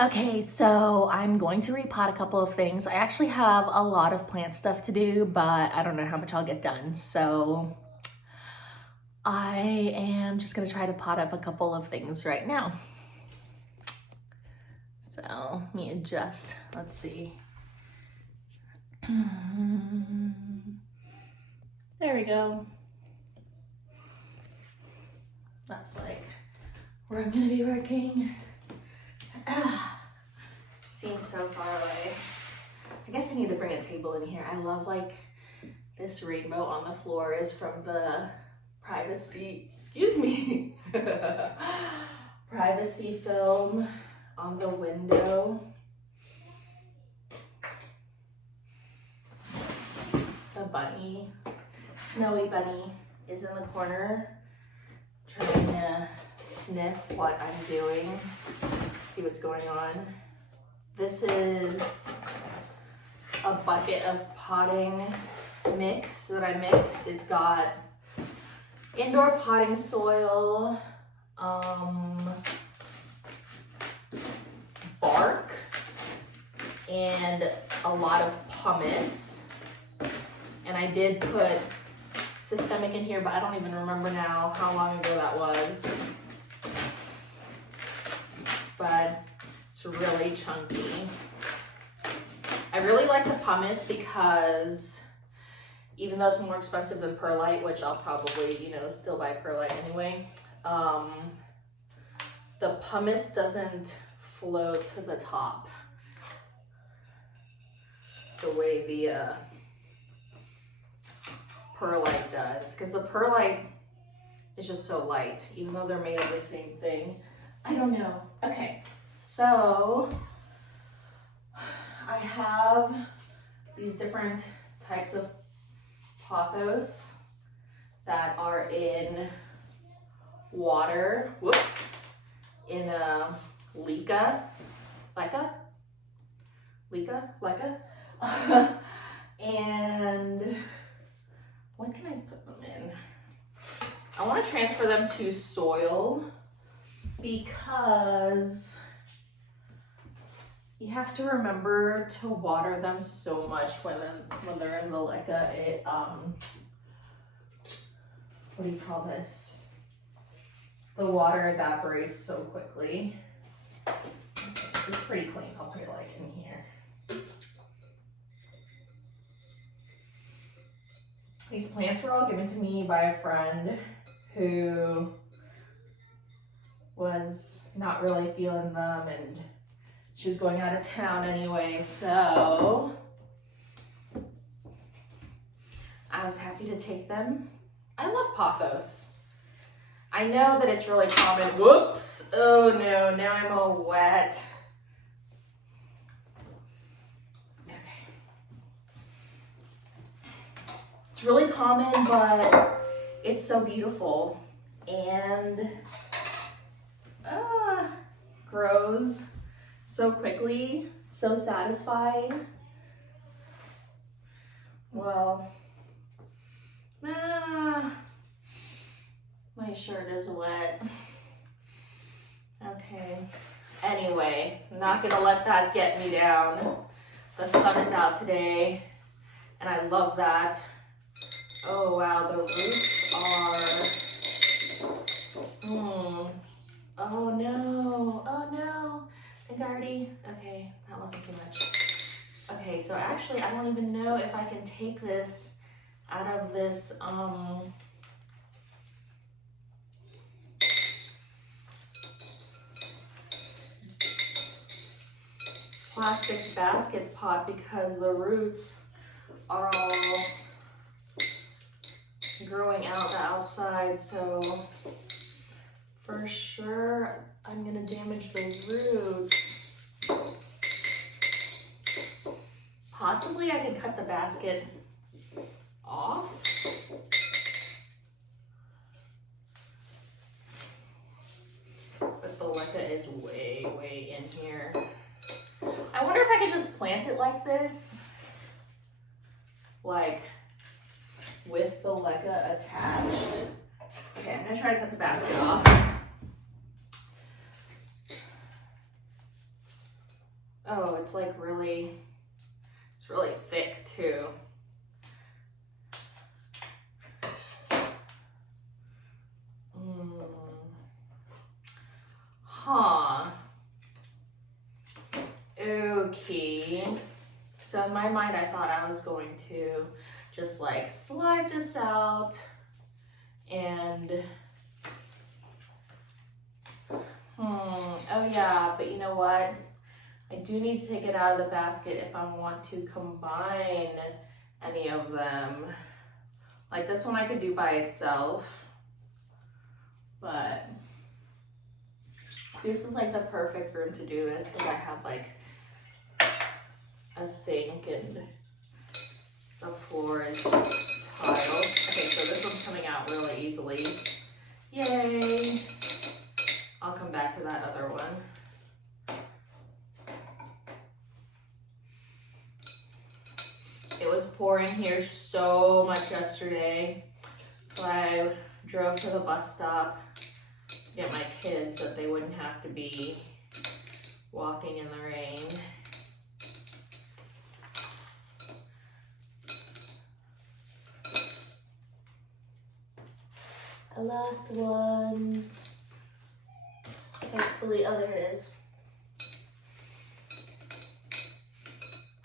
Okay, so I'm going to repot a couple of things. I actually have a lot of plant stuff to do, but I don't know how much I'll get done. So I am just gonna try to pot up a couple of things right now. So let me adjust, let's see. There we go. That's like where I'm gonna be working. Seems so far away. I guess I need to bring a table in here. I love like this rainbow on the floor is from the privacy film on the window. The bunny, snowy bunny, is in the corner trying to sniff what I'm doing, see what's going on. This is a bucket of potting mix that I mixed. It's got indoor potting soil, bark, and a lot of pumice. And I did put systemic in here, but I don't even remember now how long ago that was. But it's really chunky. I really like the pumice because even though it's more expensive than perlite, which I'll probably, still buy perlite anyway, the pumice doesn't float to the top the way the perlite does, because the perlite is just so light, even though they're made of the same thing. I don't know. Okay, so I have these different types of pothos that are in water, in a leca, and what can I put them in? I want to transfer them to soil because you have to remember to water them so much when they're in the leca. It what do you call this? The water evaporates so quickly. This is pretty clean. I'll put it like in here. These plants were all given to me by a friend who was not really feeling them, and she was going out of town anyway, so I was happy to take them. I love pothos. I know that it's really common. Whoops! Oh no, now I'm all wet. Okay. It's really common, but it's so beautiful and grows so quickly, so satisfying. Well, my shirt is wet. Okay. Anyway, I'm not gonna let that get me down. The sun is out today, and I love that. Oh wow, the roots are, oh no, I think I already, okay, that wasn't too much. Okay, so actually I don't even know if I can take this out of this, plastic basket pot because the roots are all growing out the outside, so for sure I'm gonna damage the roots. Possibly I could cut the basket off. But the leca is way in here. I wonder if I could just plant it like this, like with the leca attached. Okay, I'm gonna try to cut the basket off. Oh, it's like really, it's really thick too. Huh. Okay. So in my mind, I thought I was going to just like slide this out and, oh yeah, but you know what? I do need to take it out of the basket if I want to combine any of them. Like this one I could do by itself, but see, this is like the perfect room to do this because I have like a sink and the floor is tiled. Okay, so this one's coming out really easily. Yay! I'll come back to that other one. It was pouring here so much yesterday, so I drove to the bus stop to get my kids so that they wouldn't have to be walking in the rain. I lost one. Hopefully, oh, there it is.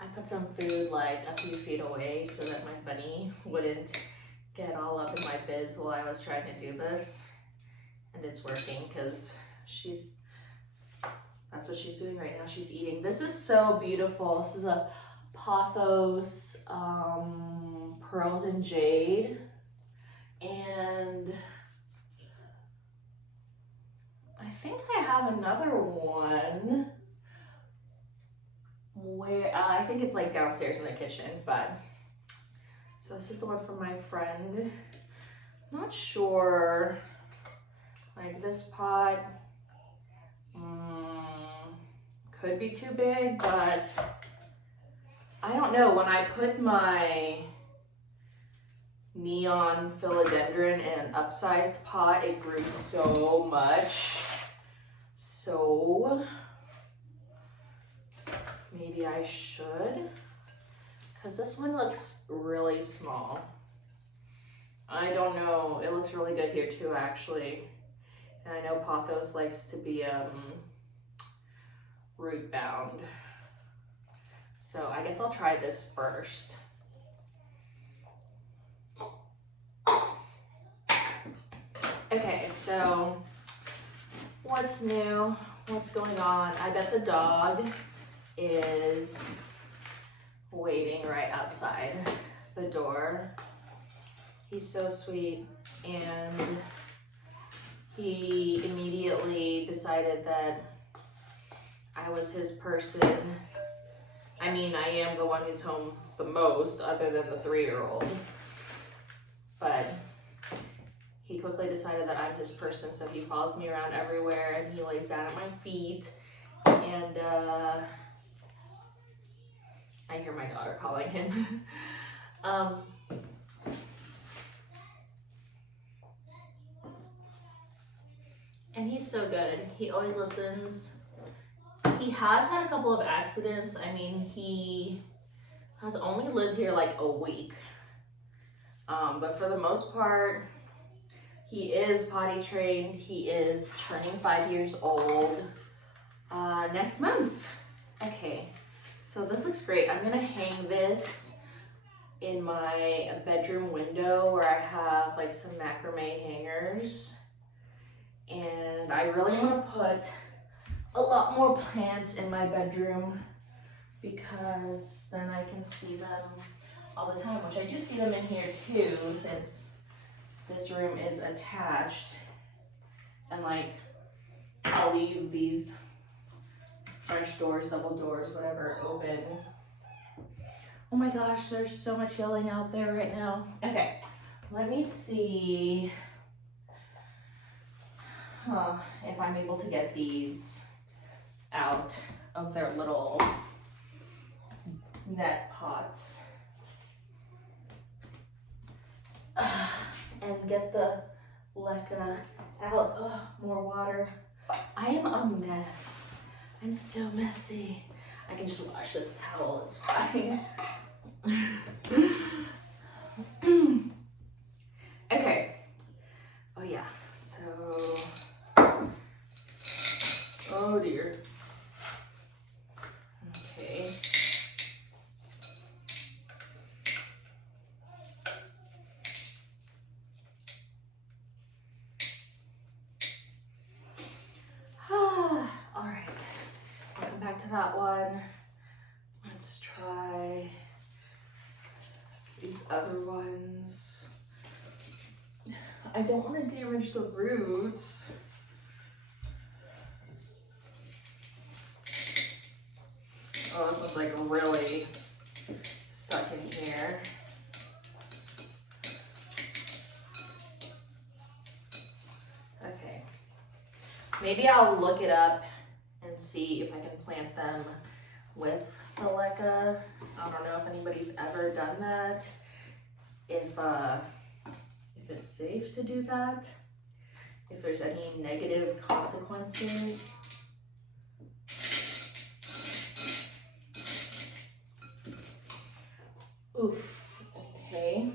I put some food like a few feet away so that my bunny wouldn't get all up in my biz while I was trying to do this. And it's working because that's what she's doing right now. She's eating. This is so beautiful. This is a Pothos Pearls and Jade. And I think I have another one where I think it's like downstairs in the kitchen, but so this is the one from my friend. I'm not sure, like this pot could be too big, but I don't know. When I put my neon philodendron in an upsized pot, it grew so much. So maybe I should, because this one looks really small. I don't know, it looks really good here too actually. And I know Pothos likes to be root bound. So I guess I'll try this first. Okay, so what's new? What's going on? I bet the dog is waiting right outside the door. He's so sweet, and he immediately decided that I was his person. I mean, I am the one who's home the most, other than the 3-year-old, but he quickly decided that I'm his person, so he follows me around everywhere and he lays down at my feet, and I hear my daughter calling him. And he's so good. He always listens. He has had a couple of accidents. I mean, he has only lived here like a week. But for the most part, he is potty trained. He is turning 5 years old next month. Okay, so this looks great. I'm gonna hang this in my bedroom window where I have like some macrame hangers. And I really want to put a lot more plants in my bedroom because then I can see them all the time, which I do see them in here too, since this room is attached. And like, I'll leave these French doors, double doors, whatever, open. Oh my gosh, there's so much yelling out there right now. Okay, let me see if I'm able to get these out of their little net pots. And get the leca out. Oh, more water. I am a mess. I'm so messy. I can just wash this towel, it's fine. Okay. Oh yeah, so, oh dear. Okay. All right, welcome back to that one. Let's try these other ones. I don't want to damage the roots. Oh, this one's like really stuck in here. Okay. Maybe I'll look it up and see if I can plant them with the LECA. I don't know if anybody's ever done that. If it's safe to do that. If there's any negative consequences. Oof, okay.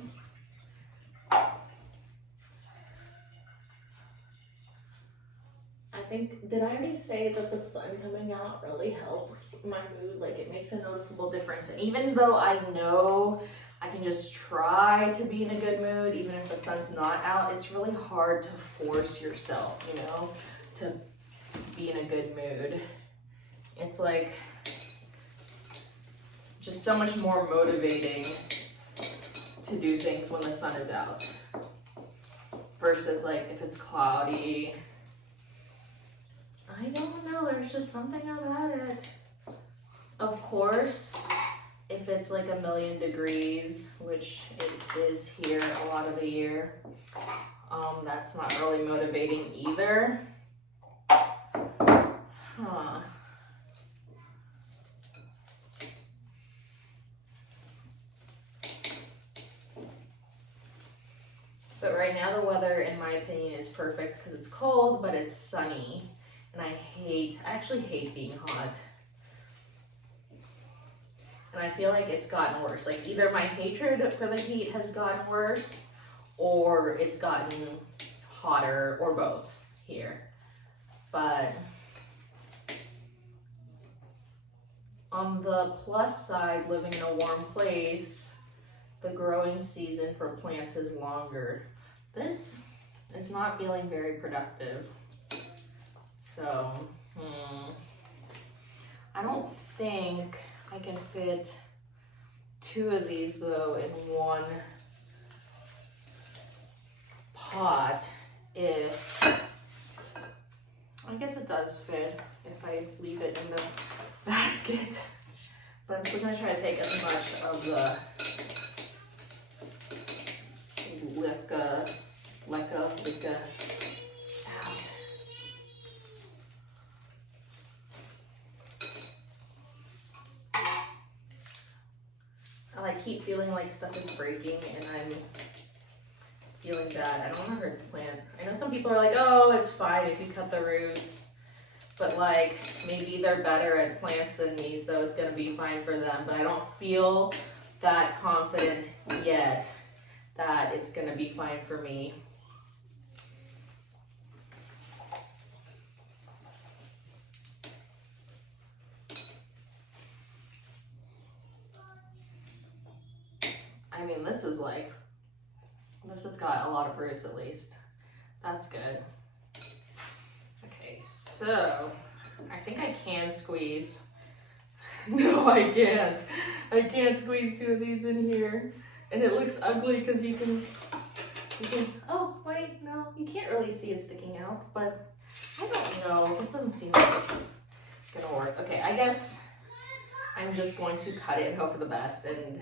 I think, did I already say that the sun coming out really helps my mood? Like it makes a noticeable difference. And even though I know I can just try to be in a good mood, even if the sun's not out, it's really hard to force yourself, you know, to be in a good mood. It's like just so much more motivating to do things when the sun is out versus like if it's cloudy. I don't know, there's just something about it. Of course, if it's like 1,000,000 degrees, which it is here a lot of the year, that's not really motivating either. Huh. But right now the weather, in my opinion, is perfect because it's cold, but it's sunny. And I actually hate being hot. And I feel like it's gotten worse. Like either my hatred for the heat has gotten worse or it's gotten hotter or both here. But on the plus side, living in a warm place, the growing season for plants is longer. This is not feeling very productive. So, I don't think I can fit 2 of these though in one pot. If, I guess it does fit if I leave it in the basket. But I'm still gonna try to take as much of the LECA out. I keep feeling like stuff is breaking and I'm feeling bad. I don't want to hurt the plant. I know some people are like, oh, it's fine if you cut the roots. But like, maybe they're better at plants than me, so it's gonna be fine for them. But I don't feel that confident yet that it's gonna be fine for me. I mean, this has got a lot of roots at least. That's good. Okay, so I think I can squeeze. No, I can't. I can't squeeze 2 of these in here. And it looks ugly because you can, oh wait, no, you can't really see it sticking out, but I don't know. This doesn't seem like it's gonna work. Okay, I guess I'm just going to cut it and hope for the best. And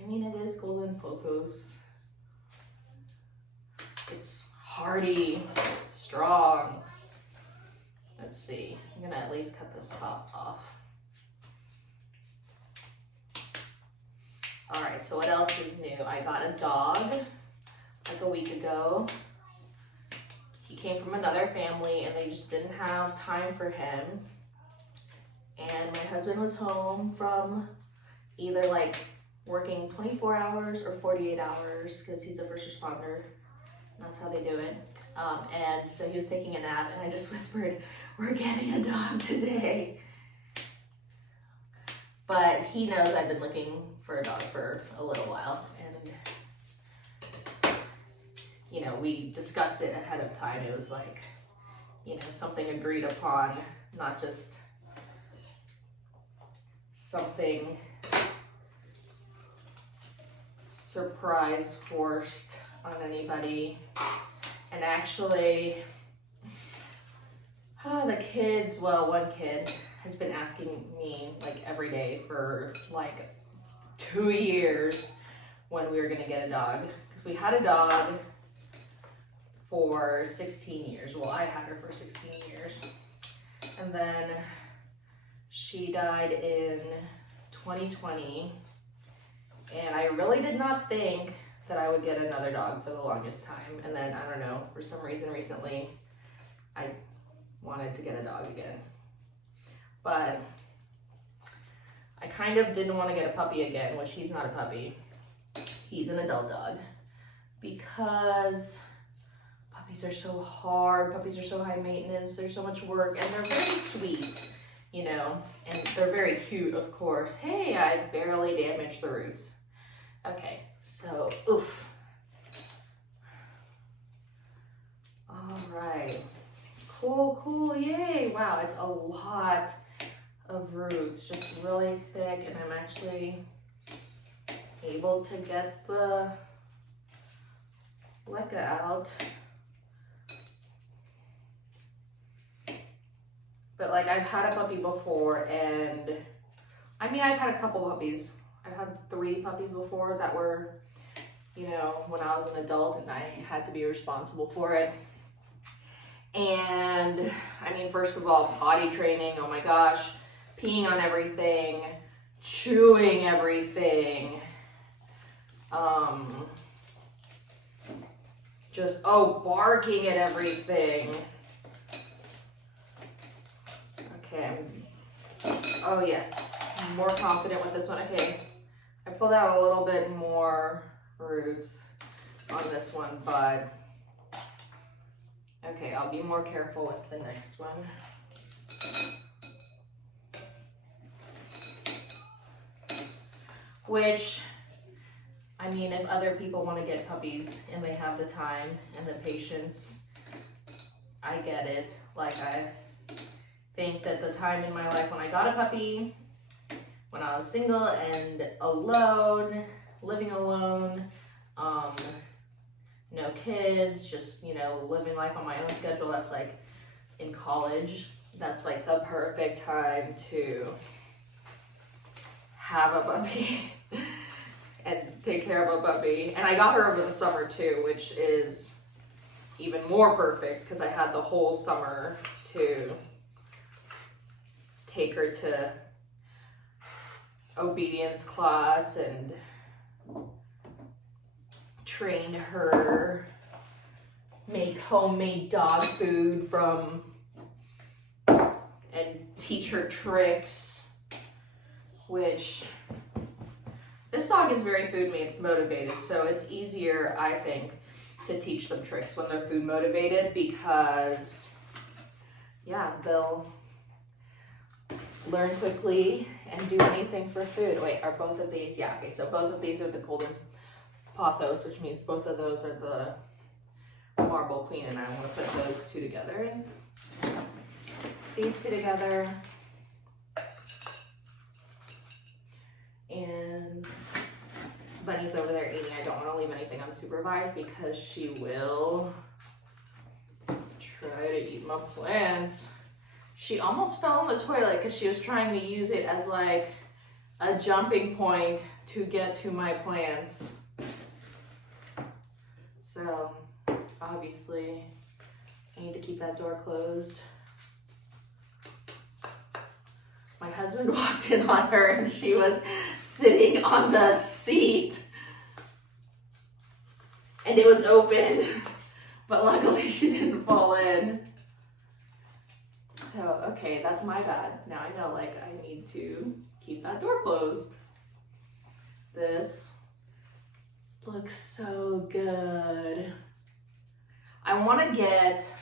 I mean, it is golden pothos. It's hardy, strong. Let's see, I'm gonna at least cut this top off. All right, so what else is new? I got a dog like a week ago. He came from another family and they just didn't have time for him. and my husband was home from either like working 24 hours or 48 hours because he's a first responder. That's how they do it. And so he was taking a nap, and I just whispered, "We're getting a dog today." But he knows I've been looking for a dog for a little while, and you know, we discussed it ahead of time. It was like, you know, something agreed upon, not just something surprise forced on anybody. And actually, the kids, well, one kid has been asking me like every day for like 2 years when we were gonna get a dog, because we had a dog for 16 years. Well, I had her for 16 years, and then she died in 2020, and I really did not think that I would get another dog for the longest time. And then, I don't know, for some reason recently, I wanted to get a dog again. But I kind of didn't want to get a puppy again, which he's not a puppy. He's an adult dog. Because puppies are so hard, puppies are so high maintenance, there's so much work, and they're very sweet, you know, and they're very cute, of course. Hey, I barely damaged the roots. Okay, so, oof. All right, cool, yay. Wow, it's a lot of roots, just really thick, and I'm actually able to get the leca out. But like, I've had a puppy before, and I mean, I've had a couple puppies. I've had 3 puppies before that were, you know, when I was an adult and I had to be responsible for it. And I mean, first of all, potty training, oh my gosh, peeing on everything, chewing everything, just, barking at everything. Okay, oh yes, I'm more confident with this one. Okay, I pulled out a little bit more roots on this one, but okay, I'll be more careful with the next one. Which, I mean, if other people want to get puppies and they have the time and the patience, I get it. Like, I think that the time in my life when I got a puppy, when I was single and alone, living alone, no kids, just, you know, living life on my own schedule, that's like in college, that's like the perfect time to have a puppy and take care of a puppy. And I got her over the summer too, which is even more perfect because I had the whole summer to take her to obedience class and train her, make homemade dog food from, and teach her tricks, which this dog is very food motivated, so it's easier, I think, to teach them tricks when they're food motivated, because yeah, they'll learn quickly and do anything for food. Wait, are both of these? Yeah, okay, so both of these are the golden pothos, which means both of those are the marble queen, and I want to put those two together, and these two together, and Bunny's over there eating. I don't want to leave anything unsupervised because she will try to eat my plants. She almost fell in the toilet because she was trying to use it as like a jumping point to get to my plants. So obviously I need to keep that door closed. My husband walked in on her and she was sitting on the seat and it was open, but luckily she didn't fall in. So So, okay, that's my bad. Now I know, like, I need to keep that door closed. This looks so good. I want to get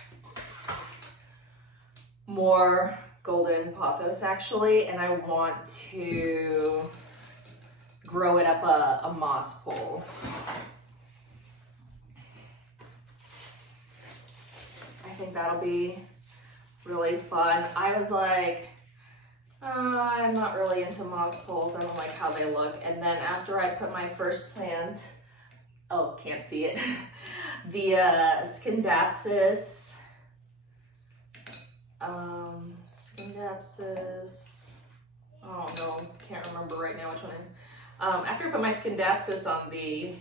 more golden pothos actually, and I want to grow it up a moss pole. I think that'll be really fun. I was like, I'm not really into moss poles. I don't like how they look. And then after I put my first plant, oh, can't see it, the Scindapsus, oh no, can't remember right now which one. After I put my Scindapsus on the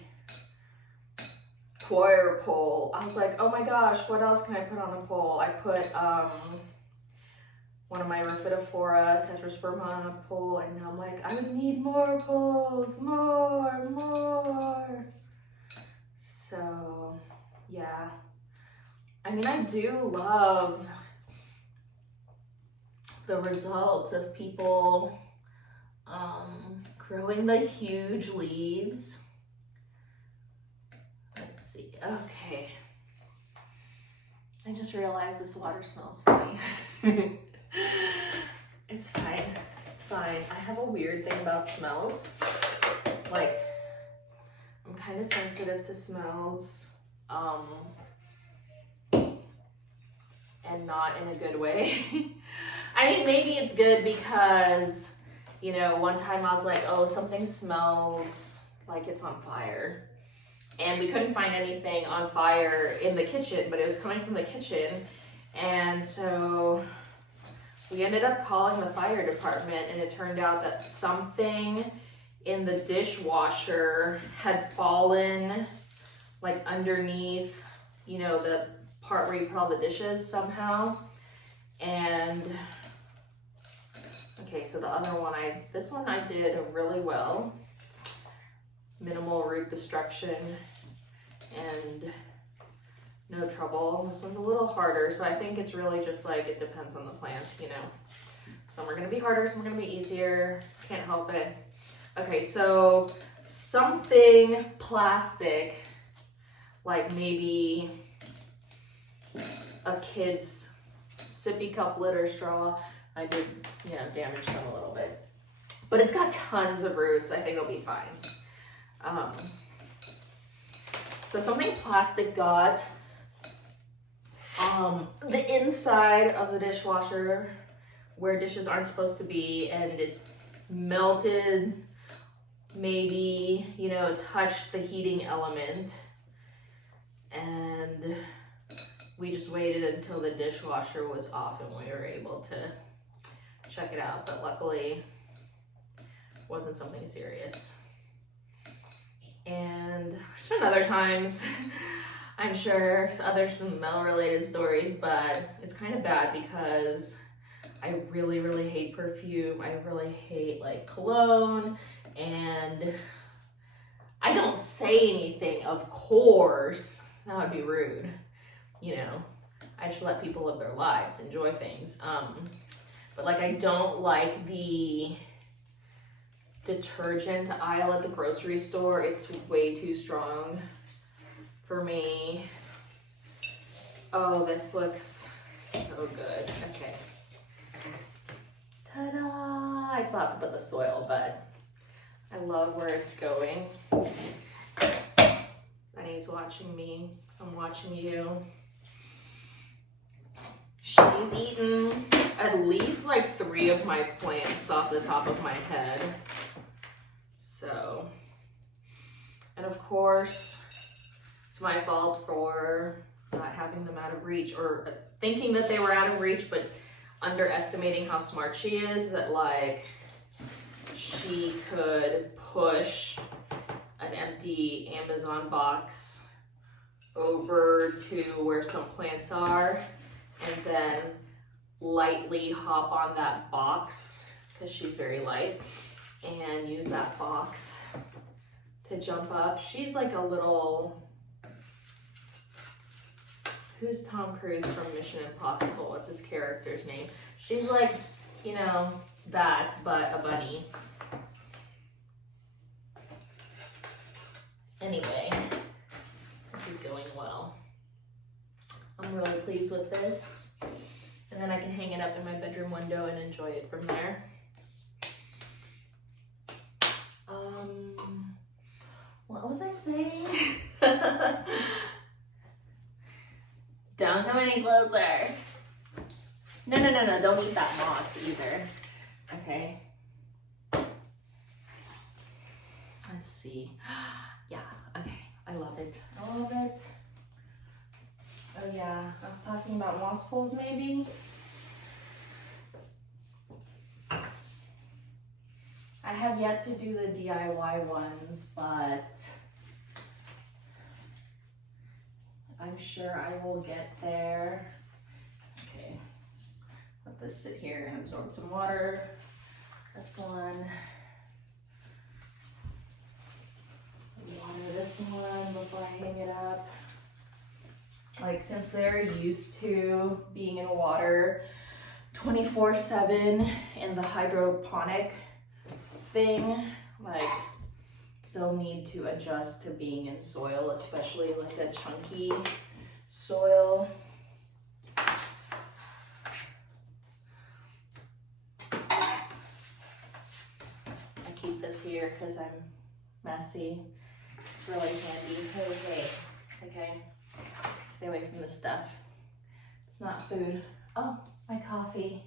coir pole, I was like, oh my gosh, what else can I put on a pole? I put one of my Rhaphidophora tetrasperma on a pole, and now I'm like, I would need more poles, more. So, yeah. I mean, I do love the results of people growing the huge leaves. Let's see, okay. I just realized this water smells funny. It's fine, it's fine. I have a weird thing about smells. Like, I'm kind of sensitive to smells, and not in a good way. I mean, maybe it's good because, you know, one time I was like, oh, something smells like it's on fire. And we couldn't find anything on fire in the kitchen, but it was coming from the kitchen. And so we ended up calling the fire department, and it turned out that something in the dishwasher had fallen like underneath, you know, the part where you put all the dishes somehow. And okay, so the other one, this one I did really well. Minimal root destruction and no trouble. This one's a little harder, so I think it's really just like, it depends on the plant, you know. Some are gonna be harder, some are gonna be easier. Can't help it. Okay, so something plastic, like maybe a kid's sippy cup litter straw. I did, you know, damage them a little bit. But it's got tons of roots. I think it'll be fine. So something plastic got the inside of the dishwasher where dishes aren't supposed to be, and it melted, maybe, you know, touched the heating element, and we just waited until the dishwasher was off and we were able to check it out, but luckily it wasn't something serious. And there's been other times, I'm sure, other smell-related stories, but it's kind of bad because I really, really hate perfume. I really hate like cologne, and I don't say anything, of course. That would be rude. You know, I just let people live their lives, enjoy things. But like, I don't like the detergent aisle at the grocery store. It's way too strong for me. Oh, this looks so good. Okay. Ta-da! I still have to put the soil, but I love where it's going. Bunny's watching me. I'm watching you. She's eaten at least like 3 of my plants off the top of my head. So, and of course, it's my fault for not having them out of reach, or thinking that they were out of reach, but underestimating how smart she is, that like she could push an empty Amazon box over to where some plants are and then lightly hop on that box, because she's very light, and use that box to jump up. She's like a little, who's Tom Cruise from Mission Impossible? What's his character's name? She's like, you know, that, but a bunny. Anyway, this is going well. I'm really pleased with this. And then I can hang it up in my bedroom window and enjoy it from there. What was I saying? Don't come any closer. No, don't eat that moss either. Okay. Let's see. Yeah, okay, I love it. I love it. Oh yeah, I was talking about moss poles maybe. I have yet to do the DIY ones, but I'm sure I will get there. Okay, let this sit here and absorb some water. This one. Water this one before I hang it up. Like, since they're used to being in water 24/7 in the hydroponic thing, like, they'll need to adjust to being in soil, especially like a chunky soil. I keep this here because I'm messy. It's really handy. Okay. Stay away from this stuff. It's not food. Oh, my coffee.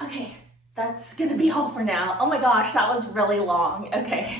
Okay, that's gonna be all for now. Oh my gosh, that was really long. Okay.